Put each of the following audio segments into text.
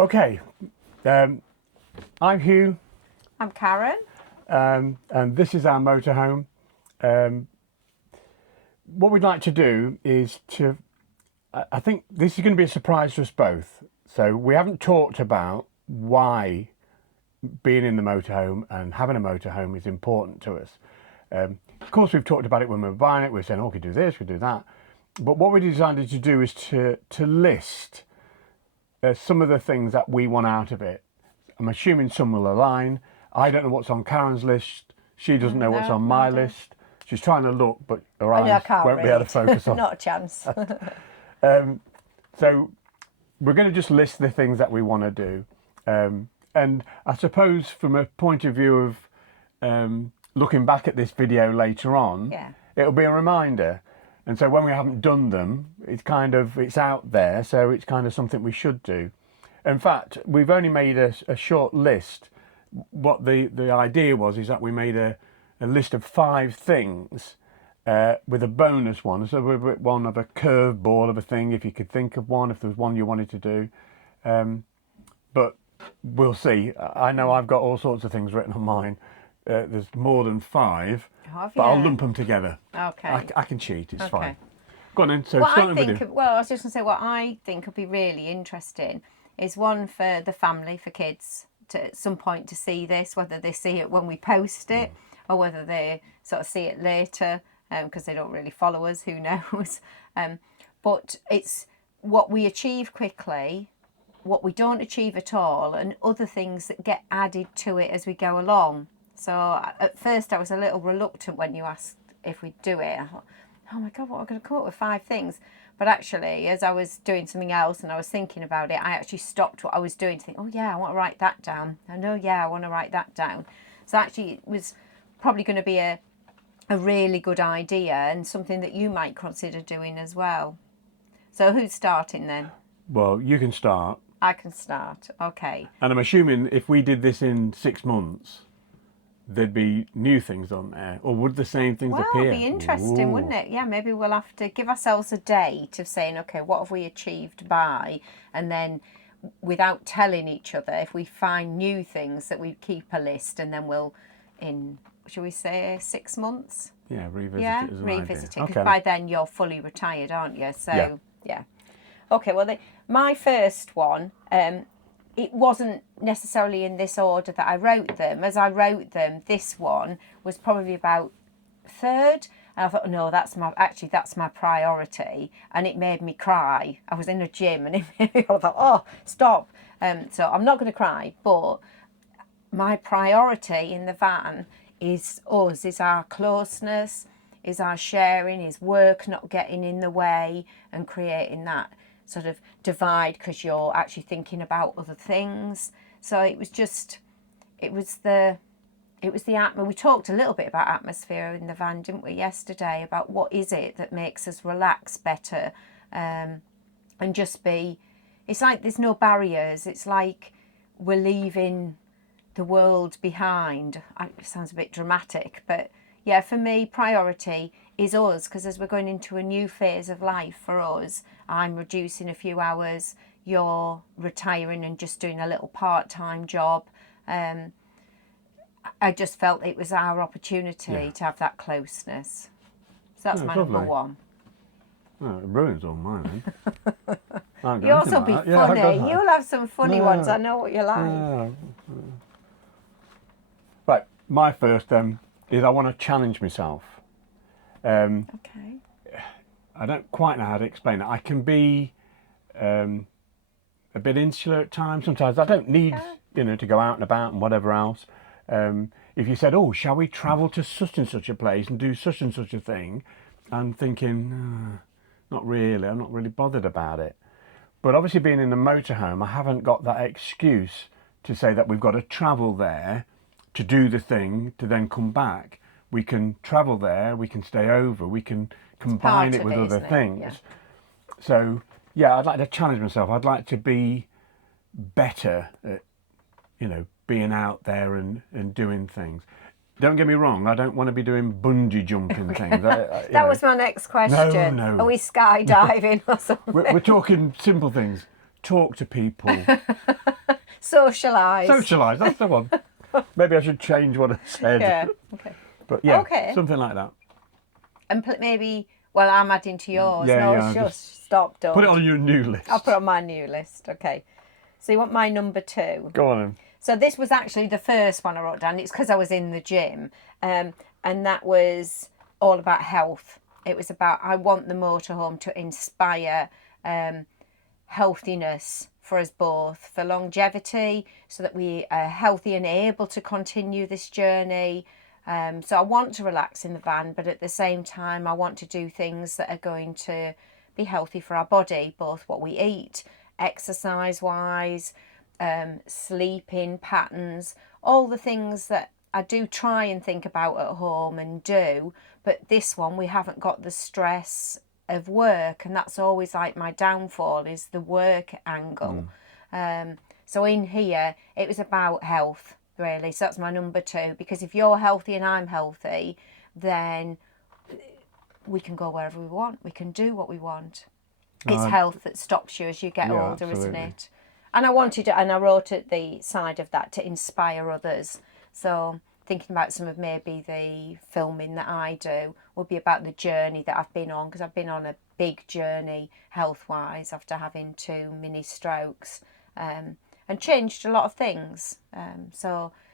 Okay, I'm Hugh, I'm Karen. and this is our motorhome. What we'd like to do is I think this is going to be a surprise to us both. So we haven't talked about why being in the motorhome and having a motorhome is important to us. Of course, we've talked about it when we were buying it. We're saying, oh, we could do this, we could do that. But what we decided to do is to list some of the things that we want out of it. I'm assuming some will align. I don't know what's on Karen's list. She doesn't know what's on my list. She's trying to look, but her eyes won't be able to focus on. Not a chance. So we're going to just list the things that we want to do. And I suppose from a point of view of looking back at this video later on, it'll be a reminder. And so when we haven't done them, it's out there, so it's kind of something we should do. In fact, we've only made a short list. What the idea was is that we made a list of 5 things with a bonus one. So one of a curveball of a thing, if you could think of one, if there was one you wanted to do. But we'll see. I know I've got all sorts of things written on mine. There's more than 5, but I'll lump them together. Okay. I can cheat, it's fine. Go on then, so I starting with you. Well, I was just going to say, what I think would be really interesting is one for the family, for kids, to at some point to see this, whether they see it when we post it or whether they sort of see it later, because they don't really follow us, who knows. But it's what we achieve quickly, what we don't achieve at all, and other things that get added to it as we go along. So at first I was a little reluctant when you asked if we'd do it. I thought, oh my God, what am I going to come up with 5 things? But actually, as I was doing something else and I was thinking about it, I actually stopped what I was doing to think, oh yeah, I want to write that down. I know, yeah, I want to write that down. So actually it was probably going to be a really good idea and something that you might consider doing as well. So who's starting then? Well, you can start. I can start, okay. And I'm assuming if we did this in 6 months, there'd be new things on there, or would the same things appear? Well, it'd be interesting, wouldn't it? Yeah, maybe we'll have to give ourselves a date of saying, okay, what have we achieved by? And then without telling each other, if we find new things, that we keep a list, and then we'll, in, shall we say 6 months? Yeah, revisit it as an revisit idea. it, because by then you're fully retired, aren't you? So, yeah. Okay, well, my first one, it wasn't necessarily in this order that I wrote them. As I wrote them, this one was probably about 3rd. And I thought, no, that's my priority. And it made me cry. I was in a gym and I thought, oh, stop. So I'm not going to cry, but my priority in the van is us, is our closeness, is our sharing, is work not getting in the way and creating that sort of divide because you're actually thinking about other things. So it was the atmosphere. We talked a little bit about atmosphere in the van, didn't we, yesterday, about what is it that makes us relax better, and just be, it's like there's no barriers. It's like we're leaving the world behind. It sounds a bit dramatic, but yeah, for me, priority is us, because as we're going into a new phase of life for us, I'm reducing a few hours, you're retiring and just doing a little part-time job. I just felt it was our opportunity to have that closeness. So that's my number 1. Oh, it ruins all mine then. Yours will be funny. You'll have some funny ones. I know what you like. Right, my first is I want to challenge myself. Okay. I don't quite know how to explain it. I can be a bit insular at times. Sometimes I don't need, to go out and about and whatever else. If you said, oh, shall we travel to such and such a place and do such and such a thing? I'm thinking, not really. I'm not really bothered about it. But obviously being in a motorhome, I haven't got that excuse to say that we've got to travel there to do the thing, to then come back. We can travel there, we can stay over, we can combine it with other things. Yeah. So, yeah, I'd like to challenge myself. I'd like to be better at, being out there and doing things. Don't get me wrong, I don't want to be doing bungee jumping things. That was my next question. No. Are we skydiving or something? We're talking simple things. talk to people. Socialise. Socialise, that's the one. Maybe I should change what I said. Yeah. Okay. But yeah, Okay. something like that. And maybe, well, I'm adding to yours. Yeah, no, yeah, just stop, don't. Put it on your new list. I'll put it on my new list. Okay. So you want my number 2? Go on then. So this was actually the first one I wrote down. It's because I was in the gym. And that was all about health. It was about, I want the motorhome to inspire healthiness for us both, for longevity, so that we are healthy and able to continue this journey. So I want to relax in the van, but at the same time, I want to do things that are going to be healthy for our body, both what we eat, exercise-wise, sleeping patterns, all the things that I do try and think about at home and do. But this one, we haven't got the stress of work, and that's always like my downfall, is the work angle. So in here, it was about health, really. So that's my number 2, because if you're healthy and I'm healthy, then we can go wherever we want. We can do what we want. It's health that stops you as you get older, absolutely. isn't it? And I wanted to, and I wrote at the side of that, to inspire others. So thinking about some of maybe the filming that I do would be about the journey that I've been on, because I've been on a big journey health-wise after having 2 mini strokes, and changed a lot of things.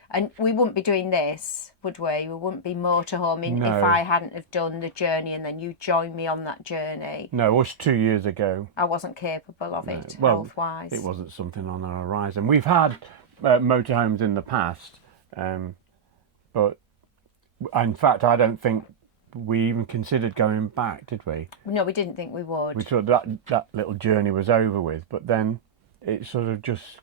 And we wouldn't be doing this, would we? We wouldn't be motorhoming if I hadn't have done the journey and then you joined me on that journey. No, it was 2 years ago. I wasn't capable of it, Well, health-wise. it wasn't something on our horizon. We've had motorhomes in the past, but in fact, I don't think we even considered going back, did we? No, we didn't think we would. We thought that little journey was over with, but then it sort of just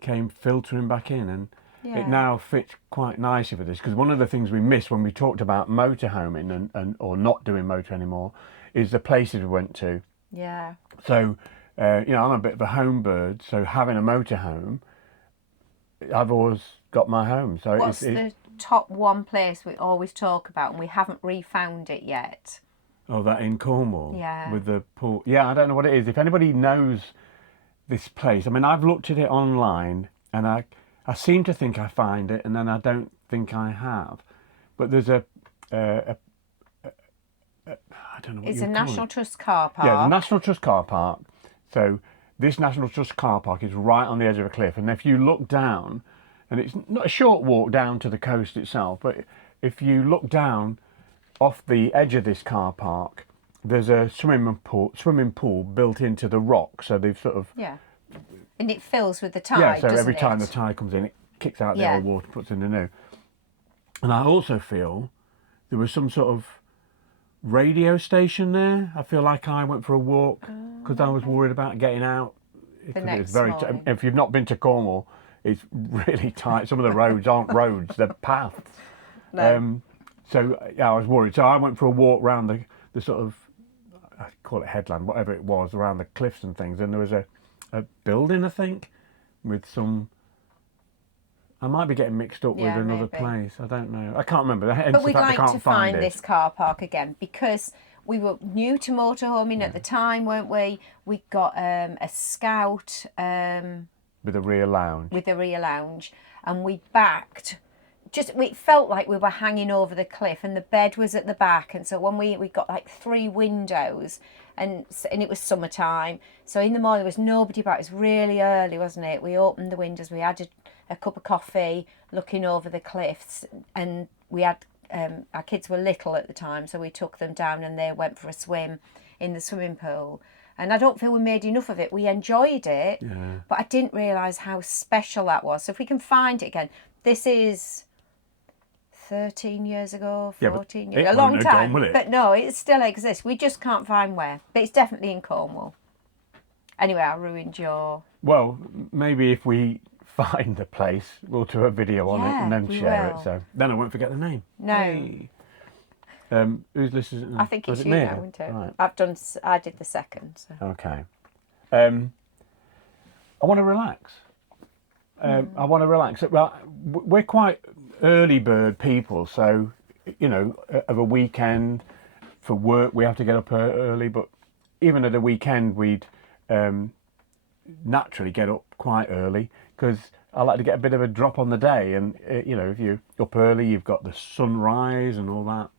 came filtering back in, and it now fits quite nicely for this, because one of the things we missed when we talked about motorhoming and or not doing motor anymore is the places we went to. Yeah. So, I'm a bit of a home bird, so having a motorhome, I've always got my home. So What's the top one place we always talk about and we haven't refound it yet? Oh, that in Cornwall? Yeah. With the pool. Yeah, I don't know what it is. If anybody knows this place, I mean, I've looked at it online and I seem to think I find it, and then I don't think I have. But there's I don't know what It's you a call National it. Trust car park. Yeah, the National Trust car park. So this National Trust car park is right on the edge of a cliff, and if you look down, and it's not a short walk down to the coast itself, but if you look down off the edge of this car park, there's a swimming pool built into the rock. So they've sort of... Yeah. And it fills with the tide, Yeah, so doesn't every time it? the tide comes in, it kicks out the old water, puts in the new. And I also feel there was some sort of radio station there. I feel like I went for a walk because I was worried about getting out. The next very morning. if you've not been to Cornwall, it's really tight. Some of the roads aren't roads, they're paths. No. So yeah, I was worried. So I went for a walk around the sort of, I call it headland, whatever it was, around the cliffs and things. And there was a building, I think, with some... I might be getting mixed up with another maybe. place. I don't know. I can't remember. Hence But we'd the fact I like can't to find it. this car park again, because we were new to motorhoming at the time, weren't we? We got a Scout With a rear lounge. with a rear lounge, and we backed. It felt like we were hanging over the cliff, and the bed was at the back. And so when we got like 3 windows, and it was summertime, so in the morning there was nobody about. It was really early, wasn't it? We opened the windows, we had a cup of coffee, looking over the cliffs, and we had our kids were little at the time, so we took them down and they went for a swim in the swimming pool. And I don't feel we made enough of it. We enjoyed it, but I didn't realise how special that was. So if we can find it again, this is 13 years ago, 14 years, it a long won't have time. gone, will it? But no, it still exists. We just can't find where. But it's definitely in Cornwall. Anyway, I ruined your... Well, maybe if we find the place, we'll do a video on it and then we share will. it. So then I won't forget the name. No. Hey. Whose list is it? I think it's Was you me? now, isn't it? Right. I did the second. So. Okay. I want to relax. I want to relax. Well, we're quite early bird people, so of a weekend for work we have to get up early. But even at a weekend, we'd naturally get up quite early because I like to get a bit of a drop on the day. And you know, if you're up early, you've got the sunrise and all that.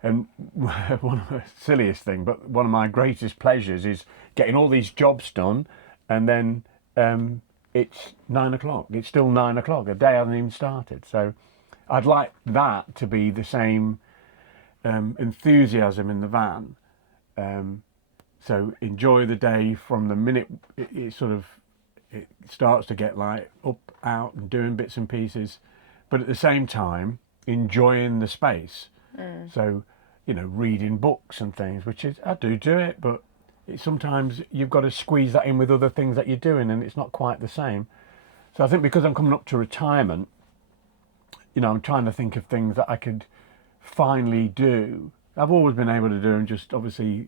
And one of the silliest thing, but one of my greatest pleasures is getting all these jobs done, and then it's 9 o'clock. It's still 9 o'clock. The day hasn't even started. So I'd like that to be the same enthusiasm in the van. So enjoy the day from the minute it starts to get like up, out and doing bits and pieces, but at the same time enjoying the space. So, you know, reading books and things, which is, I do it, but sometimes you've got to squeeze that in with other things that you're doing and it's not quite the same. So I think because I'm coming up to retirement, you know, I'm trying to think of things that I could finally do. I've always been able to do, and just obviously,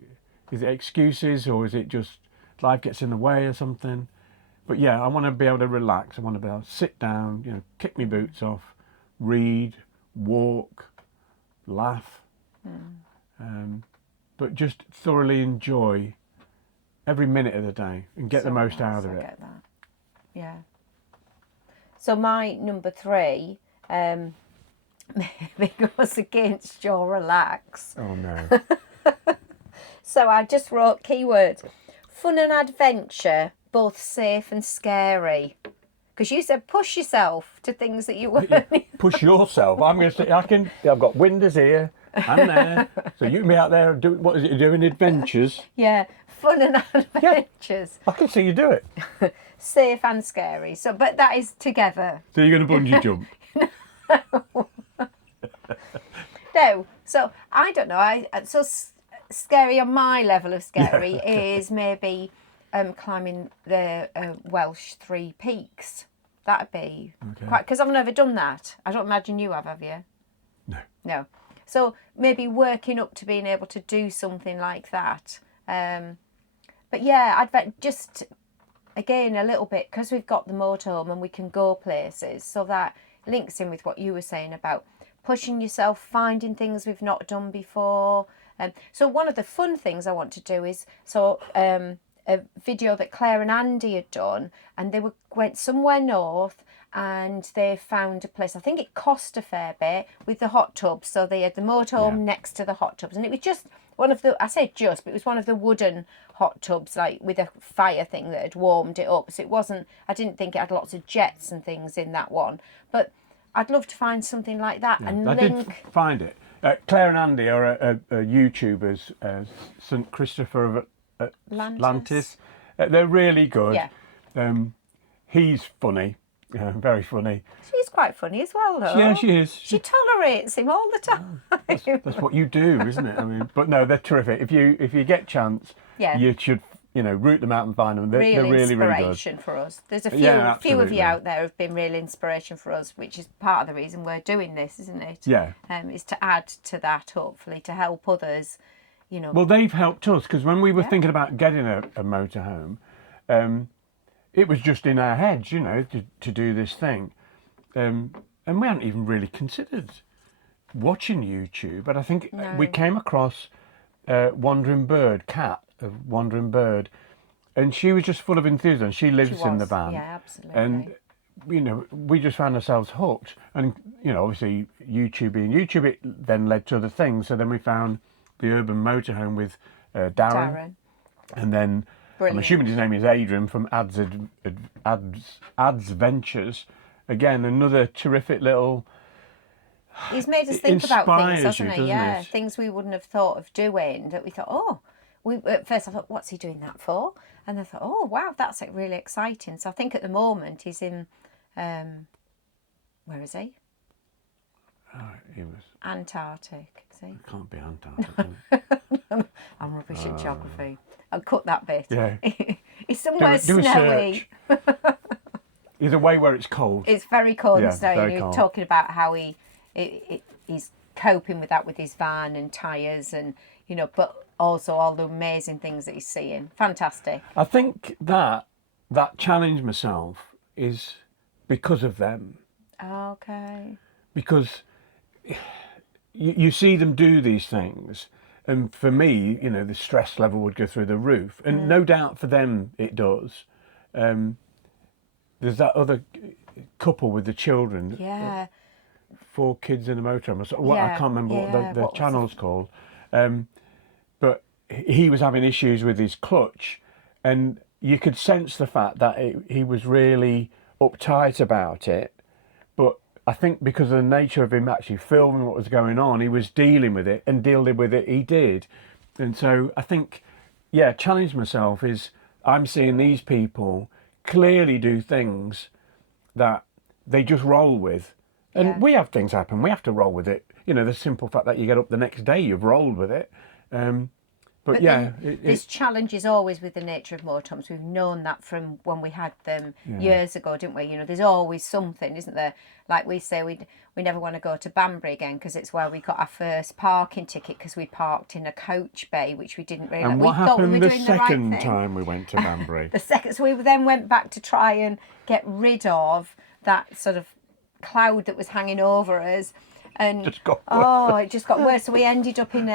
is it excuses or is it just life gets in the way or something? But yeah, I want to be able to relax. I want to be able to sit down, you know, kick my boots off, read, walk, laugh, but just thoroughly enjoy every minute of the day and get the most out of it. I get that. Yeah. So my number 3 maybe goes against your relax. Oh no. So I just wrote keywords: fun and adventure, both safe and scary. Because you said push yourself to things that you weren't. Push yourself. I'm going to say, I've got windows here and there. So you can be out there and do, what is it, doing adventures? Yeah, fun and adventures. Yeah, I can see you do it. Safe and scary. So, but that is together. So you're going to bungee jump? No. So I don't know. So scary on my level of scary is maybe climbing the Welsh 3 peaks. That'd be quite, because I've never done that. I don't imagine you have you? No. So maybe working up to being able to do something like that. But yeah, I'd just, again, a little bit, because we've got the motorhome and we can go places, so that links in with what you were saying about pushing yourself, finding things we've not done before. So one of the fun things I want to do is, a video that Claire and Andy had done, and they went somewhere north and they found a place, I think it cost a fair bit, with the hot tubs. So they had the motorhome next to the hot tubs, and it was just one of the, I say just, but it was one of the wooden hot tubs, like with a fire thing that had warmed it up. So it wasn't, I didn't think it had lots of jets and things in that one, but I'd love to find something like that. And I did find it. Claire and Andy are YouTubers, St Christopher of Atlantis. They're really good. Yeah. He's funny, very funny. She's quite funny as well, though. Yeah, she is. She tolerates him all the time. That's what you do, isn't it? I mean, but no, they're terrific. If you get chance, you should, you know, root them out and find them. They're really, really good. Inspiration for us. There's a few of you out there who've been real inspiration for us, which is part of the reason we're doing this, isn't it? Yeah. Is to add to that, hopefully, to help others. You know. Well, they've helped us, because when we were thinking about getting a motorhome, it was just in our heads, you know, to do this thing. And we hadn't even really considered watching YouTube. But I think we came across Wandering Bird, Kat of Wandering Bird, and she was just full of enthusiasm. She lives in the van. Yeah, absolutely. And, you know, we just found ourselves hooked. And, you know, obviously YouTube, it then led to other things. So then we found the urban motorhome with Darren. And then I'm assuming his name is Adrian from Ads Ventures. Again, another terrific little. He's made us think about things, hasn't he? Yeah, things we wouldn't have thought of doing that we thought, at first I thought, what's he doing that for? And I thought, oh wow, that's like really exciting. So I think at the moment he's in, where is he? He was Antarctic. Is he? It can't be Antarctic. I'm rubbish at geography. I'll cut that bit. Yeah. He's somewhere do snowy. He's away where it's cold. It's very cold and snowy. Very You're cold. talking about how he's coping with that with his van and tyres, and you know, but also all the amazing things that he's seeing. Fantastic. I think that challenge myself is because of them. Okay. Because you see them do these things, And for me, you know, the stress level would go through the roof, and no doubt for them it does. There's that other couple with the children. Yeah. 4 kids in a motorhome. I Yeah, can't remember yeah, what the what was channel's called. But he was having issues with his clutch, and you could sense the fact that he was really uptight about it. But I think because of the nature of him actually filming what was going on, he was dealing with it, and dealing with it he did. And so I think, yeah, challenge myself is I'm seeing these people clearly do things that they just roll with. And Yeah. we have things happen, we have to roll with it. You know, the simple fact that you get up the next day, you've rolled with it. But yeah, this challenge is always with the nature of motorhomes. We've known that from when we had them years ago, didn't we? You know, there's always something, isn't there? Like we say, we never want to go to Banbury again because it's where we got our first parking ticket because we parked in a coach bay, which we didn't really. and we what thought we happened were the doing the right second thing. time we went to Banbury? The second, so we then went back to try and get rid of that sort of cloud that was hanging over us, and Just got worse. it just got worse. So we ended up in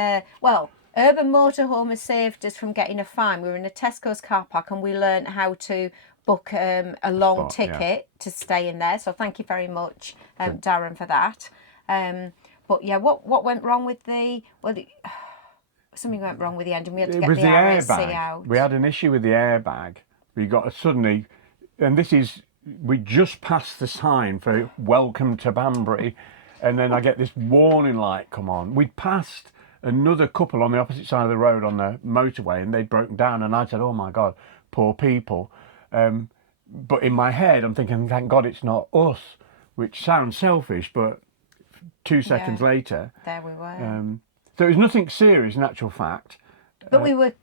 Urban Motorhome has saved us from getting a fine. We were in a Tesco's car park and we learned how to book a long ticket to stay in there. So thank you very much, Darren, for that. But yeah, what went wrong with something went wrong with the engine. We had to get the RSC out. We had an issue with the airbag. We got suddenly, and we just passed the sign for welcome to Banbury, and then I get this warning light come on. We'd passed another couple on the opposite side of the road on the motorway, and they'd broken down, and I said, oh my God, poor people. But in my head, I'm thinking, thank God it's not us, which sounds selfish, but 2 seconds later. There we were. So it was nothing serious in actual fact. But we were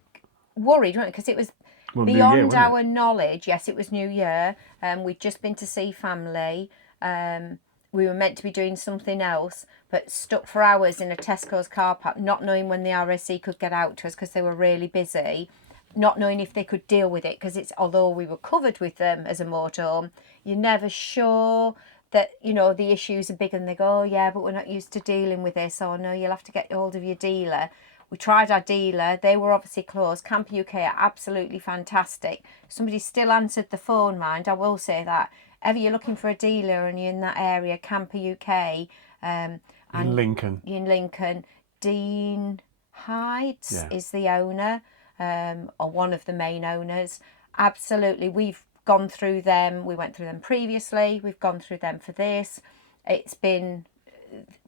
worried, weren't we? Because it was beyond our knowledge. Yes, it was New Year. We'd just been to see family. We were meant to be doing something else, but stuck for hours in a Tesco's car park, not knowing when the RSC could get out to us because they were really busy, not knowing if they could deal with it because although we were covered with them as a motorhome, you're never sure that, you know, the issues are big and they go, oh yeah, but we're not used to dealing with this, or no, you'll have to get hold of your dealer. We tried our dealer, they were obviously closed. Camper UK are absolutely fantastic. Somebody still answered the phone, mind, I will say that. Ever you're looking for a dealer and you're in that area, Camper UK, in Lincoln. Dean Hydes is the owner, or one of the main owners. Absolutely, we've gone through them. We went through them previously. We've gone through them for this. It's been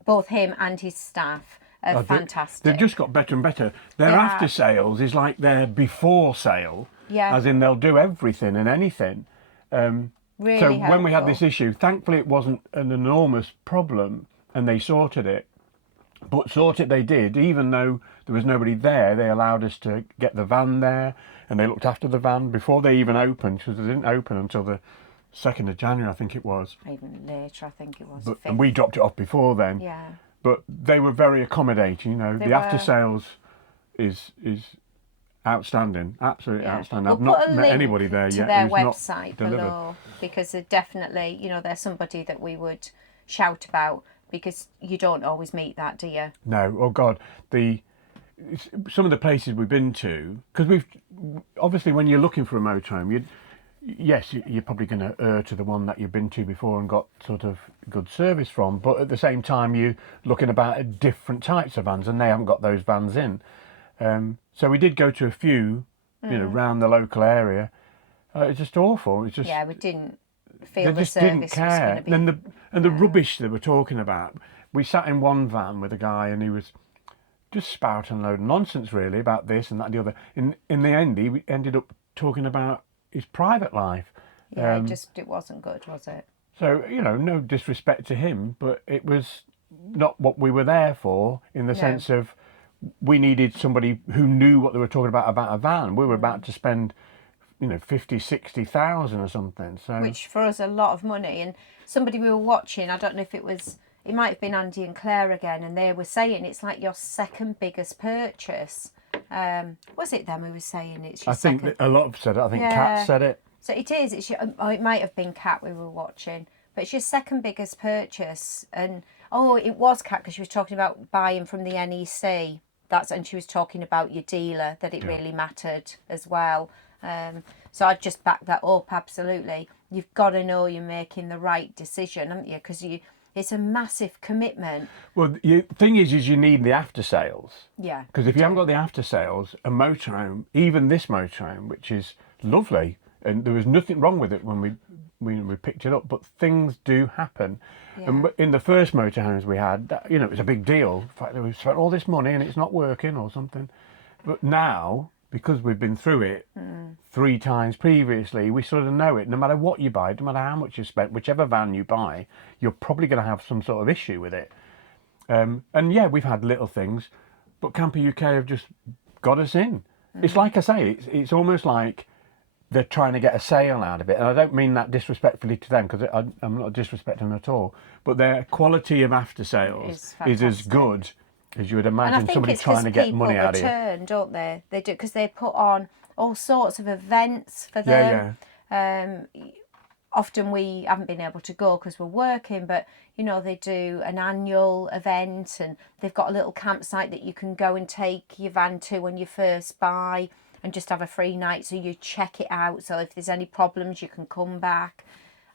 both him and his staff are fantastic. They've just got better and better. Their after sales is like their before sale, as in they'll do everything and anything. Really so helpful. when we had this issue, thankfully it wasn't an enormous problem and they sorted it. But sort it they did, even though there was nobody there. They allowed us to get the van there and they looked after the van before they even opened, because they didn't open until the 2nd of January, I think it was. Even later, I think it was. And we dropped it off before then. Yeah. But they were very accommodating, you know. The after sales is outstanding, absolutely outstanding. I've not met anybody there yet. To their website below, because they're definitely, you know, they're somebody that we would shout about, because you don't always meet that, do you? No, oh God, some of the places we've been to, because we've obviously when you're looking for a motorhome, you're probably going to err to the one that you've been to before and got sort of good service from, but at the same time you're looking about at different types of vans and they haven't got those vans in. So we did go to a few, you know, around the local area. It's just awful. It's just we didn't feel the just service didn't care. was going to be. And the rubbish they were talking about. We sat in one van with a guy and he was just spouting a load of nonsense really about this and that and the other. In the end, he ended up talking about his private life. Yeah, it wasn't good, was it? So, you know, no disrespect to him, but it was not what we were there for, in the sense of we needed somebody who knew what they were talking about a van. We were about to spend, you know, 50, 60,000 or something. So which for us a lot of money. And somebody we were watching, I don't know if it might have been Andy and Claire again, and they were saying it's like your second biggest purchase. Was it them who was saying it's your second? I think a lot of said it. I think Kat said it. So it is. It might have been Kat we were watching, but it's your second biggest purchase. And it was Kat, because she was talking about buying from the NEC. and she was talking about your dealer, that it really mattered as well. So I'd just back that up, absolutely. You've got to know you're making the right decision, haven't you? Because it's a massive commitment. Well, the thing is you need the after sales. Yeah. Because if you haven't got the after sales, a motorhome, even this motorhome, which is lovely, and there was nothing wrong with it when we picked it up, but things do happen. Yeah. And in the first motorhomes we had, it was a big deal. In fact, we spent all this money and it's not working or something. But now, because we've been through it 3 times previously, we sort of know it. No matter what you buy, no matter how much you spent, whichever van you buy, you're probably going to have some sort of issue with it. And yeah, we've had little things, but Camper UK have just got us in. It's like I say, it's almost like they're trying to get a sale out of it. And I don't mean that disrespectfully to them, because I'm not disrespecting them at all. But their quality of after sales is as good as you would imagine somebody trying to get money out of you. And I think it's because people return, don't they? They do, because they put on all sorts of events for them. Often we haven't been able to go because we're working, but they do an annual event, and they've got a little campsite that you can go and take your van to when you first buy, and just have a free night, so you check it out. So if there's any problems, you can come back.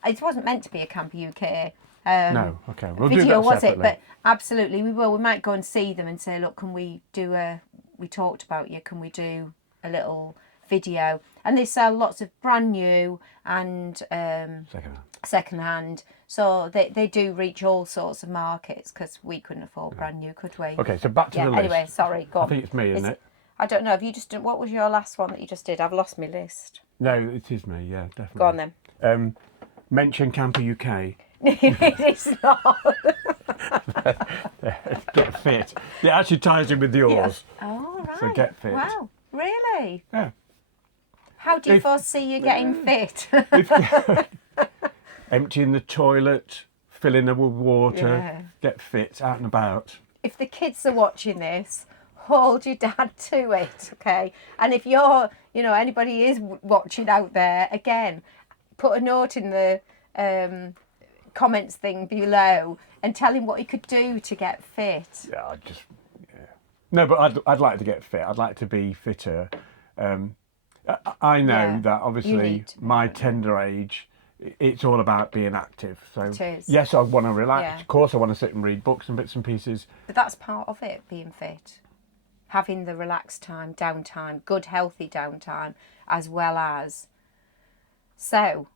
It wasn't meant to be a Camper UK no, okay, we'll video, do that was separately. it? But absolutely, we will. We might go and see them and say, look, can we do we talked about you, can we do a little video? And they sell lots of brand new and second hand. So they do reach all sorts of markets, because we couldn't afford brand new, could we? Okay, so back to the list. Anyway, sorry, go on. I think it's me, isn't it? I don't know. Have you just done, what was your last one that you just did? I've lost my list. No, it is me, yeah, definitely. Go on then. Mention Camper UK. It's not. Get fit. It actually ties in with yours. Yes. Oh, right. So get fit. Wow, really? Yeah. How do you foresee you getting fit? Emptying the toilet, filling it with water, get fit, out and about. If the kids are watching this, hold your dad to it, okay? And if you're, anybody is watching out there, again, put a note in the comments thing below and tell him what he could do to get fit. Yeah, No, but I'd like to get fit. I'd like to be fitter. I know that obviously my tender age, it's all about being active. So it is. Yes, I want to relax. Yeah. Of course, I want to sit and read books and bits and pieces. But that's part of it, being fit. Having the relaxed time, downtime, good healthy downtime, as well as. So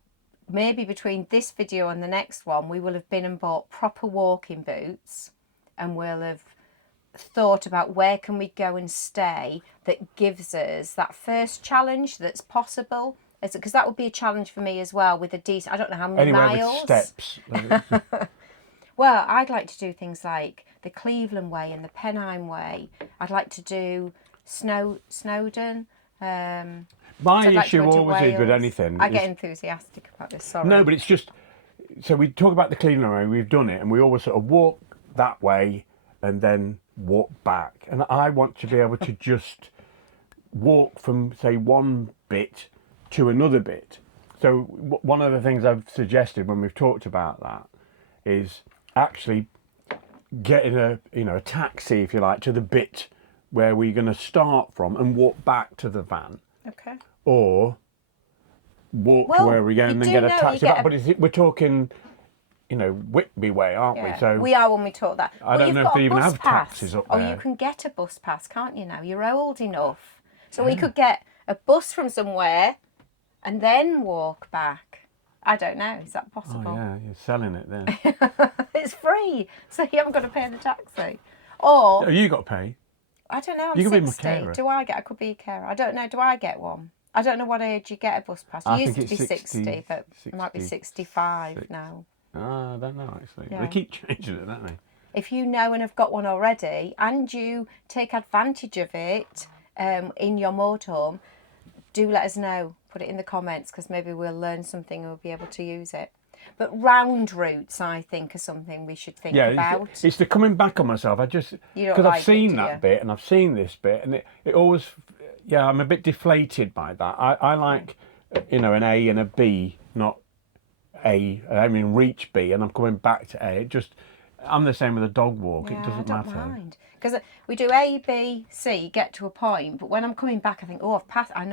maybe between this video and the next one, we will have been and bought proper walking boots, and we'll have thought about where can we go and stay that gives us that first challenge that's possible, because that would be a challenge for me as well, with a decent, I don't know how many Anywhere miles. with steps. Well, I'd like to do things like the Cleveland Way and the Pennine Way. I'd like to do Snowdon. My issue always is with anything. I get enthusiastic about this, sorry. No, but it's just, so we talk about the Cleveland Way, we've done it, and we always sort of walk that way and then walk back. And I want to be able to just walk from, say, one bit to another bit. So one of the things I've suggested when we've talked about that is actually getting a taxi, if you like, to the bit where we're going to start from and walk back to the van. Okay. Or walk to where we go and then get a taxi back. But we're talking, Whitby way, aren't we? So we are when we talk that. I don't know if they even have taxis up there. Oh, you can get a bus pass, can't you now? You're old enough. So we could get a bus from somewhere and then walk back. I don't know. Is that possible? Oh, yeah, you're selling it then. It's free, so you haven't got to pay the taxi. Or... Oh, you got to pay. I don't know, I'm you 60. Be my carer. Do I could be a carer. I don't know, do I get one? I don't know what age you get a bus pass. It used to be 60, but it might be 65 now. I don't know, actually. Yeah. They keep changing it, don't they? If you know and have got one already, and you take advantage of it in your motorhome, do let us know. Put it in the comments, because maybe we'll learn something and we'll be able to use it. But round routes, I think, are something we should think about. It's the coming back on myself. Because I've seen that bit and I've seen this bit, and it always, I'm a bit deflated by that. I like, an A and a B, not I mean reach B, and I'm coming back to A. I'm the same with a dog walk. Yeah, It doesn't I don't matter. mind. Because we do A, B, C, get to a point, but when I'm coming back, I think, oh, I've passed. I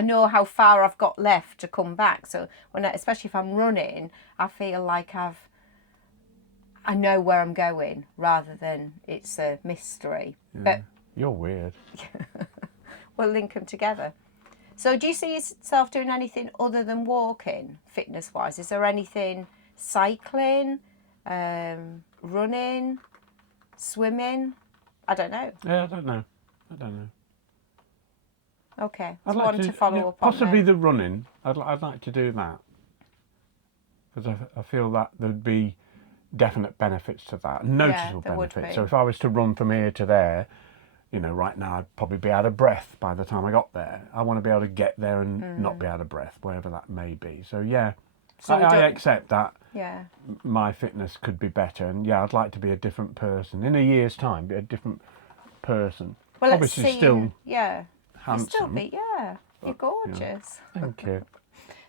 know how far I've got left to come back. So especially if I'm running, I feel like I know where I'm going rather than it's a mystery. Yeah. But You're weird. we'll link them together. So do you see yourself doing anything other than walking, fitness-wise? Is there anything, cycling, running, swimming? I don't know. Yeah, I don't know. Okay, I'd it's like one to follow up on. possibly the running. I'd like to do that because I feel that there'd be definite benefits to that, noticeable there would benefits. be. So if I was to run from here to there, right now I'd probably be out of breath by the time I got there. I want to be able to get there and not be out of breath, wherever that may be. So yeah, So I accept that. Yeah. My fitness could be better, and yeah, I'd like to be a different person in a year's time. Be a different person. Well, Obviously, let's see. still Yeah. handsome. You'll still be. Yeah. You're gorgeous. Thank you.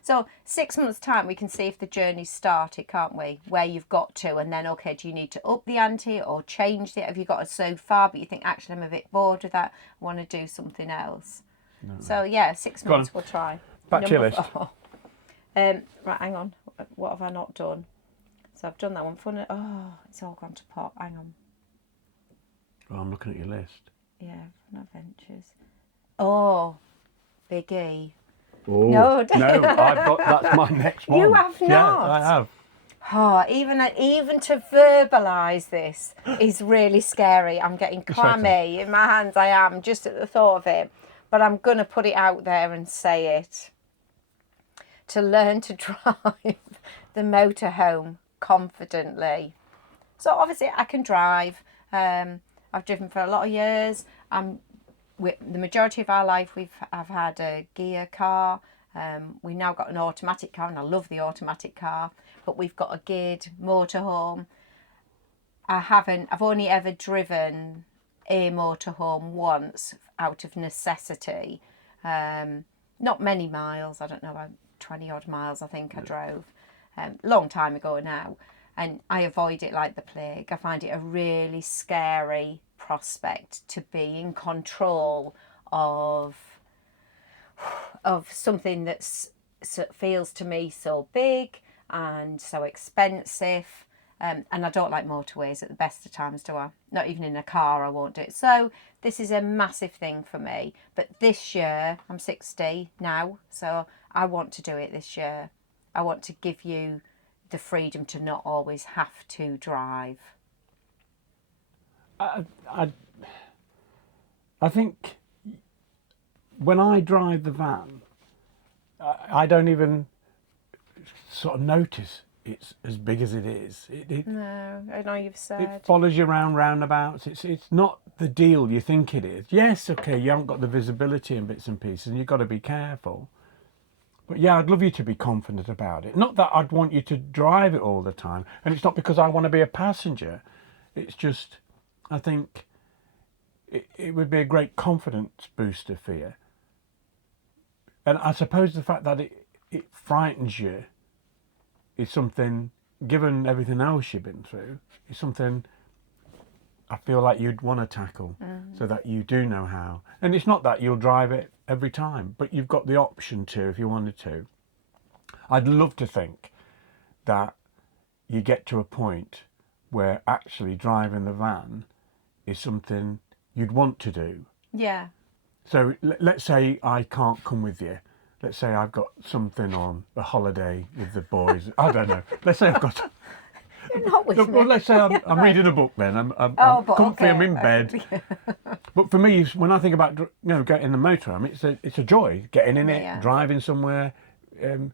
So 6 months' time, we can see if the journey's started, can't we? Where you've got to, and then okay, do you need to up the ante or change it? Have you got it so far, but you think actually I'm a bit bored with that, I want to do something else? No. So yeah, 6 months we'll try. Back to your list. Right, hang on. What have I not done? So I've done that one. Fun. Oh, it's all gone to pot. Hang on. Well, I'm looking at your list. Yeah, fun adventures. Oh, Big E. Oh, no, that's my next one. You have not. Yeah, I have. Oh, even to verbalise this is really scary. I'm getting clammy in my hands. I am just at the thought of it. But I'm going to put it out there and say it. To learn to drive the motorhome confidently. So obviously I can drive. I've driven for a lot of years. The majority of our life I've had a gear car. We now got an automatic car, and I love the automatic car. But we've got a geared motorhome. I've only ever driven a motorhome once out of necessity. Not many miles. I don't know, about 20 odd miles I think I drove. Long time ago now. And I avoid it like the plague. I find it a really scary prospect to be in control of something that feels to me so big and so expensive. And I don't like motorways at the best of times, do I? Not even in a car I won't do it. So this is a massive thing for me. But this year, I'm 60 now, so I want to do it this year. I want to give you the freedom to not always have to drive. I think when I drive the van, I don't even sort of notice it's as big as it is. No, I know you've said. It follows you around roundabouts. It's not the deal you think it is. Yes, okay, you haven't got the visibility in bits and pieces, and you've got to be careful. But yeah, I'd love you to be confident about it. Not that I'd want you to drive it all the time. And it's not because I want to be a passenger. It's just, I think it would be a great confidence booster for you. And I suppose the fact that it frightens you is something, given everything else you've been through, is something I feel like you'd want to tackle so that you do know how. And it's not that you'll drive it every time, but you've got the option to if you wanted to. I'd love to think that you get to a point where actually driving the van is something you'd want to do. Yeah. So let's say I can't come with you. Let's say I've got something on, a holiday with the boys. I don't know. Let's say I've got... You're not with me. Well, let's say I'm reading a book then. I'm comfy, I'm in bed. But for me, when I think about getting in the motorhome, it's a joy getting in it, driving somewhere. And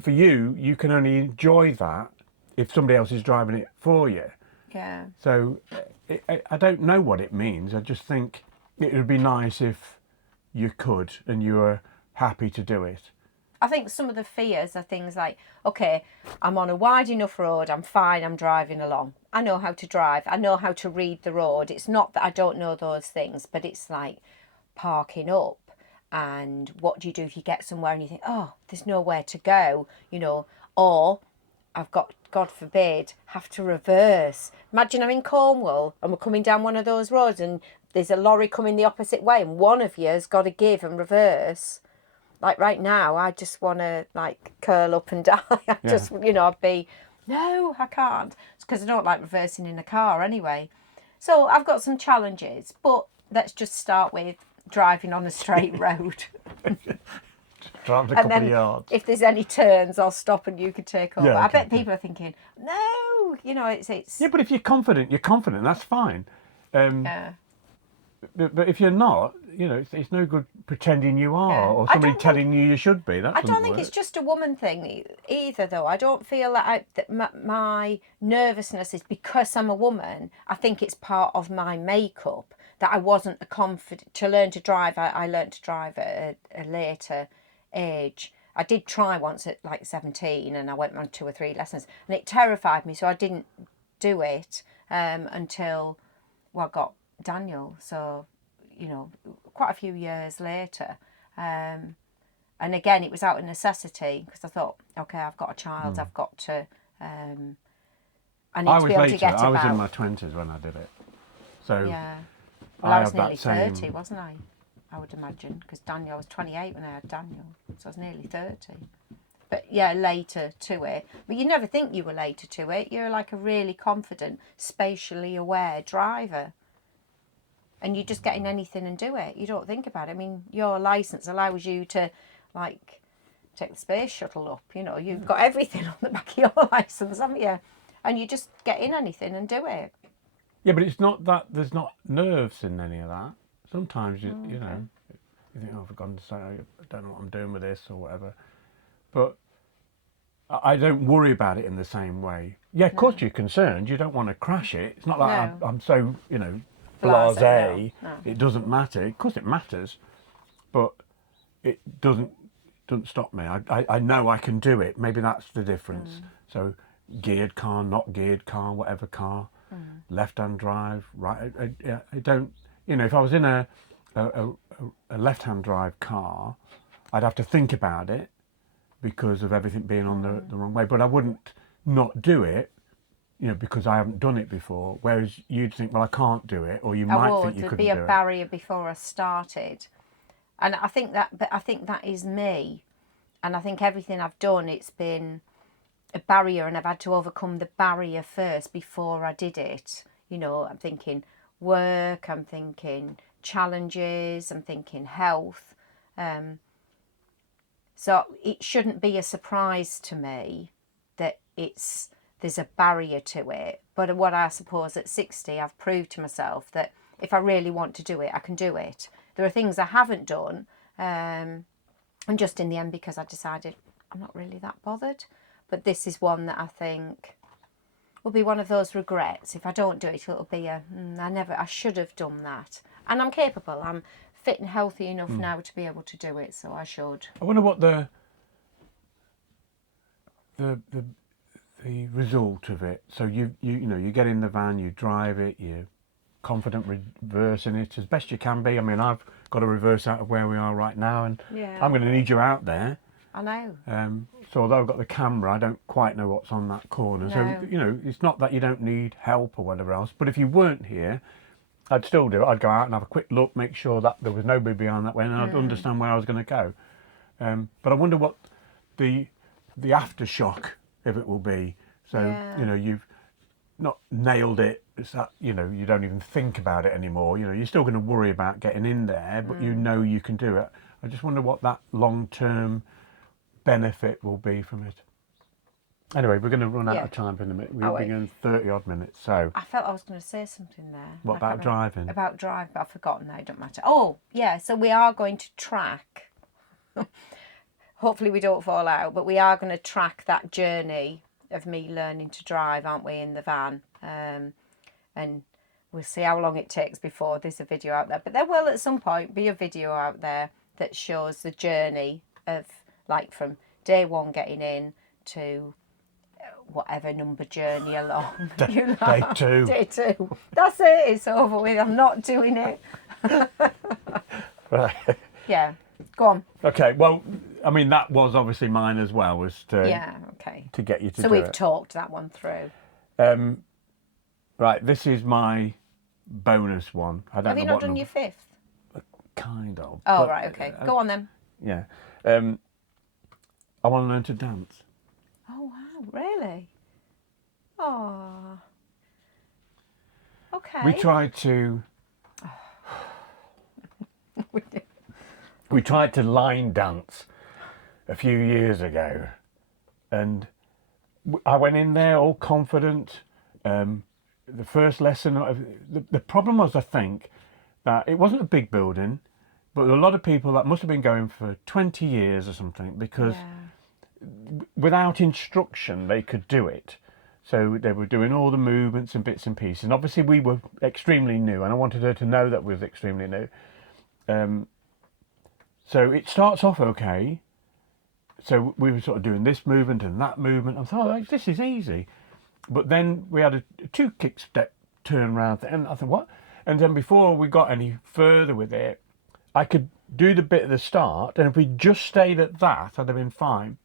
for you, you can only enjoy that if somebody else is driving it for you. Yeah. So I don't know what it means. I just think it would be nice if you could and you were happy to do it. I think some of the fears are things like, okay, I'm on a wide enough road, I'm fine, I'm driving along. I know how to drive, I know how to read the road. It's not that I don't know those things, but it's like parking up and what do you do if you get somewhere and you think, oh, there's nowhere to go, or I've got, God forbid, have to reverse. Imagine I'm in Cornwall and we're coming down one of those roads and there's a lorry coming the opposite way and one of you has got to give and reverse. Like right now, I just want to like curl up and die. I'd be, no, I can't. It's because I don't like reversing in a car anyway. So I've got some challenges, but let's just start with driving on a straight road. Drive a couple of yards. If there's any turns, I'll stop and you can take over. Yeah, I okay, bet people are thinking, no, it's. Yeah, but if you're confident, that's fine. Yeah. But if you're not, it's no good pretending you are, or somebody telling you should be. That I don't doesn't think work. it's just a woman thing either, though. I don't feel that my nervousness is because I'm a woman. I think it's part of my makeup that I wasn't a confident to learn to drive. I learned to drive at a later age. I did try once at like 17, and I went on 2 or 3 lessons, and it terrified me, so I didn't do it until I got Daniel. So, quite a few years later. And again, it was out of necessity because I thought, okay, I've got a child, I've got to, I need to be able to get about. I was in my 20s when I did it. So yeah. Well, I was nearly 30, wasn't I? I would imagine, because Daniel, I was 28 when I had Daniel, so I was nearly 30. But yeah, later to it. But you never think you were later to it. You're like a really confident, spatially aware driver. And you're just getting anything and do it. You don't think about it. I mean, your licence allows you to, like, take the space shuttle up. You've got everything on the back of your licence, haven't you? And you just get in anything and do it. Yeah, but it's not that there's not nerves in any of that. Sometimes you think, oh, for God's sake, I don't know what I'm doing with this or whatever. But I don't worry about it in the same way. Yeah, of course you're concerned. You don't want to crash it. It's not like I'm so, blasé. No. It doesn't matter. Of course it matters, but it doesn't stop me. I know I can do it. Maybe that's the difference. So geared car, not geared car, whatever car, left-hand drive, right. I don't, if I was in a left-hand drive car, I'd have to think about it because of everything being on the wrong way. But I wouldn't not do it, because I haven't done it before. Whereas you'd think, well, I can't do it, or you might think you couldn't do it. There'd be a barrier before I started. And I think that is me. And I think everything I've done, it's been a barrier, and I've had to overcome the barrier first before I did it. I'm thinking work, I'm thinking challenges, I'm thinking health. So it shouldn't be a surprise to me that there's a barrier to it. But what I suppose at 60, I've proved to myself that if I really want to do it, I can do it. There are things I haven't done, and just in the end, because I decided I'm not really that bothered. But this is one that I think will be one of those regrets. If I don't do it, it'll be I should have done that. And I'm capable. I'm fit and healthy enough now to be able to do it, so I should. I wonder what the result of it. So you get in the van, you drive it, you're confident reversing it as best you can be. I mean, I've got to reverse out of where we are right now, and I'm going to need you out there. I know. So although I've got the camera, I don't quite know what's on that corner. No. So, it's not that you don't need help or whatever else. But if you weren't here, I'd still do it. I'd go out and have a quick look, make sure that there was nobody behind that way, and I'd understand where I was going to go. But I wonder what the aftershock of it will be. So, you've not nailed it. It's that, you don't even think about it anymore. You're still going to worry about getting in there, but you can do it. I just wonder what that long-term benefit will be from it. Anyway, we're going to run out of time in a minute. We've been going 30 odd minutes, so. I felt I was going to say something there. What about driving? About driving, but I've forgotten now, it don't matter. Oh, yeah, so we are going to track, hopefully we don't fall out, but we are going to track that journey of me learning to drive, aren't we, in the van. And we'll see how long it takes before there's a video out there. But there will at some point be a video out there that shows the journey of, like, from day one getting in to whatever number journey along. Day 2. Day 2. That's it. It's over with. I'm not doing it. Right. Yeah. Go on. Okay. Well, I mean, that was obviously mine as well, was to Yeah, okay. to get you to So do we've it. talked that one through. Right, this is my bonus one. I don't Have know you not what done number. your fifth? Kind of. Oh, but, right, okay. Go on then. Yeah. I want to learn to dance. Oh, wow, really? Oh. Okay. We tried to. We tried to line dance a few years ago, and I went in there all confident. The first lesson, the problem was, I think, that it wasn't a big building, but a lot of people that must have been going for 20 years or something, because without instruction they could do it. So they were doing all the movements and bits and pieces. And obviously we were extremely new, and I wanted her to know that we was extremely new. So it starts off okay. So we were sort of doing this movement and that movement. I thought, oh, this is easy. But then we had a 2 kick step turn round, and I thought, what? And then before we got any further with it, I could do the bit at the start, and if we just stayed at that, I'd have been fine.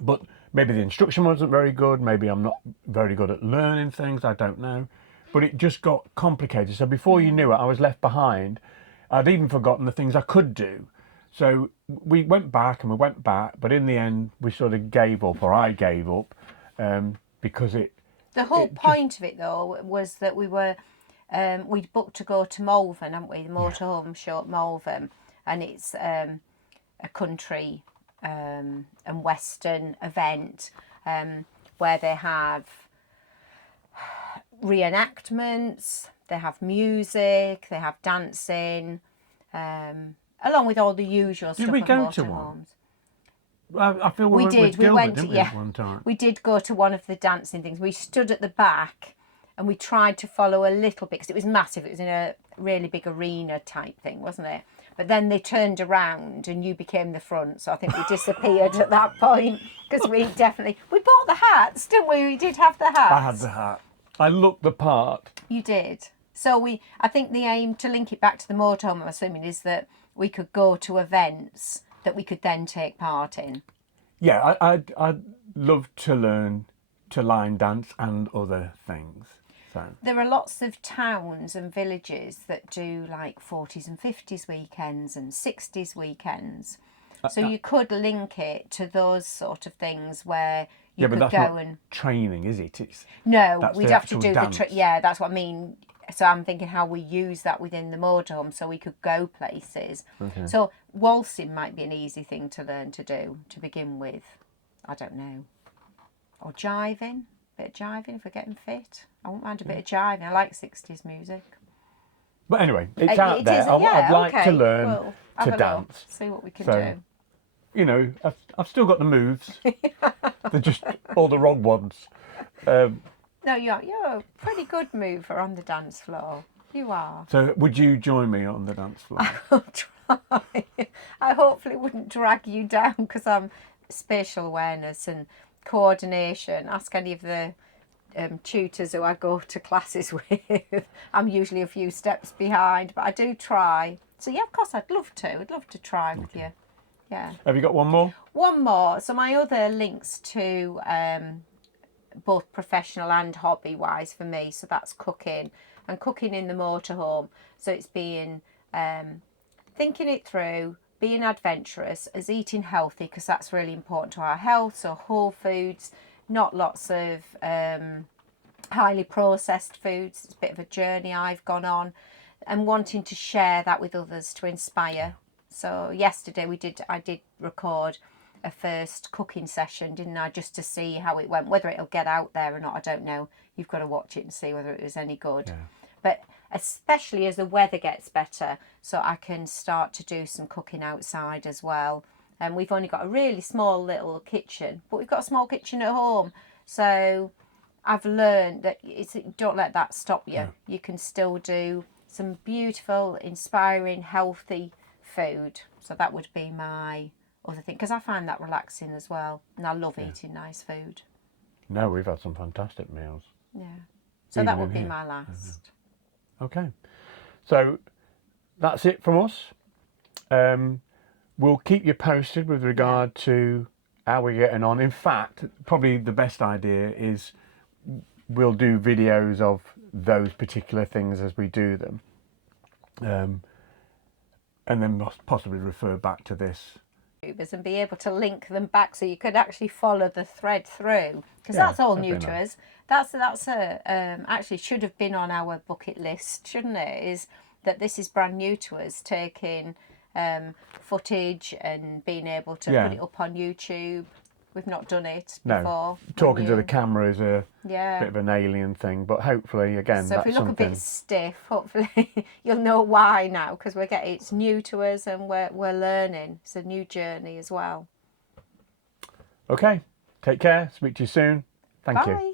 But maybe the instruction wasn't very good. Maybe I'm not very good at learning things. I don't know. But it just got complicated. So before you knew it, I was left behind. I'd even forgotten the things I could do. So we went back and we went back, but in the end, we sort of gave up, or I gave up, because it. The whole point of it, though, was that we'd booked to go to Malvern, hadn't we? The Motorhome show at Malvern, and it's a country and western event where they have reenactments, they have music, they have dancing, along with all the usual stuff. Did we of go to motorhomes. one? I feel we went did. with Gilbert, didn't we, one time? We did go to one of the dancing things. We stood at the back and we tried to follow a little bit because it was massive. It was in a really big arena type thing, wasn't it? But then they turned around and you became the front. So I think we disappeared at that point because we bought the hats, didn't we? We did have the hats. I had the hat. I looked the part. You did. So I think the aim, to link it back to the motorhome, I'm assuming, is that we could go to events that we could then take part in. Yeah, I'd love to learn to line dance and other things. So There are lots of towns and villages that do like 40s and 50s weekends and 60s weekends. So you could link it to those sort of things where you but could that's go not and... training, is it? No, that's we'd the have to actual do dance. yeah, that's what I mean. So I'm thinking how we use that within the motorhome so we could go places. Okay. So waltzing might be an easy thing to learn to do to begin with. I don't know. Or jiving. A bit of jiving if we're getting fit. I won't mind a bit of jiving. I like 60s music. But anyway, it's out It there. is, I'd like okay. to learn We'll have to a dance. look, see what we can So, do. You know, I've still got the moves. They're just all the wrong ones. No, you're a pretty good mover on the dance floor. You are. So would you join me on the dance floor? I'll try. I hopefully wouldn't drag you down because I'm spatial awareness and coordination. Ask any of the tutors who I go to classes with. I'm usually a few steps behind, but I do try. So yeah, of course I'd love to. I'd love to try with you. Yeah. Have you got one more? One more. So my other links to both professional and hobby wise for me. So that's cooking and cooking in the motorhome. So it's being thinking it through, being adventurous, as eating healthy because that's really important to our health. So whole foods, not lots of highly processed foods. It's a bit of a journey I've gone on, and wanting to share that with others to inspire. So yesterday I did record a first cooking session, didn't I, just to see how it went. Whether it'll get out there or not, I don't know. You've got to watch it and see whether it was any good. Yeah. But especially as the weather gets better, so I can start to do some cooking outside as well. And we've only got a really small little kitchen, but we've got a small kitchen at home. So I've learned that don't let that stop you. Yeah. You can still do some beautiful, inspiring, healthy food. So that would be my other thing, because I find that relaxing as well, and I love eating nice food. No, we've had some fantastic meals. Yeah. So Even that would in be here. my last. Okay. So that's it from us. we'll keep you posted with regard to how we're getting on. In fact, probably the best idea is we'll do videos of those particular things as we do them, and then possibly refer back to this. And be able to link them back so you could actually follow the thread through, because that's all new to us. That's actually should have been on our bucket list, shouldn't it? Is that this is brand new to us, taking footage and being able to put it up on YouTube. We've not done it before. No, talking to the camera is a bit of an alien thing, but hopefully, again, so that's if we look something... a bit stiff, hopefully you'll know why now, because it's new to us and we're learning. It's a new journey as well. Okay, take care. Speak to you soon. Thank you. Bye.